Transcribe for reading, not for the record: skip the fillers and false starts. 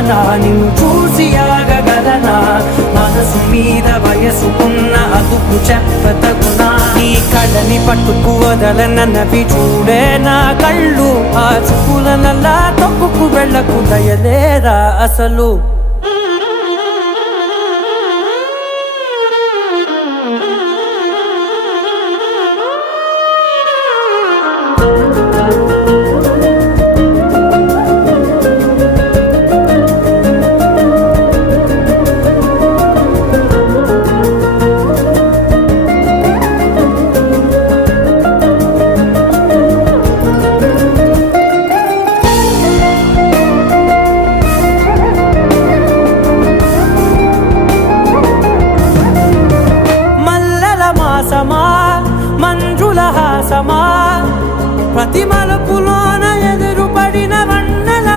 ప్రాణమా నిన్ను చూసి ఆగగలనా మనసు మీద వయసుకున్న అదుపు చెప్పతగునా నీ కళ్ళని పట్టుకు వదలనవి చూడే నా కళ్ళు ఆ చూపులనల్లా తొక్కుకు వెళ్ళకు దయలేరా అసలు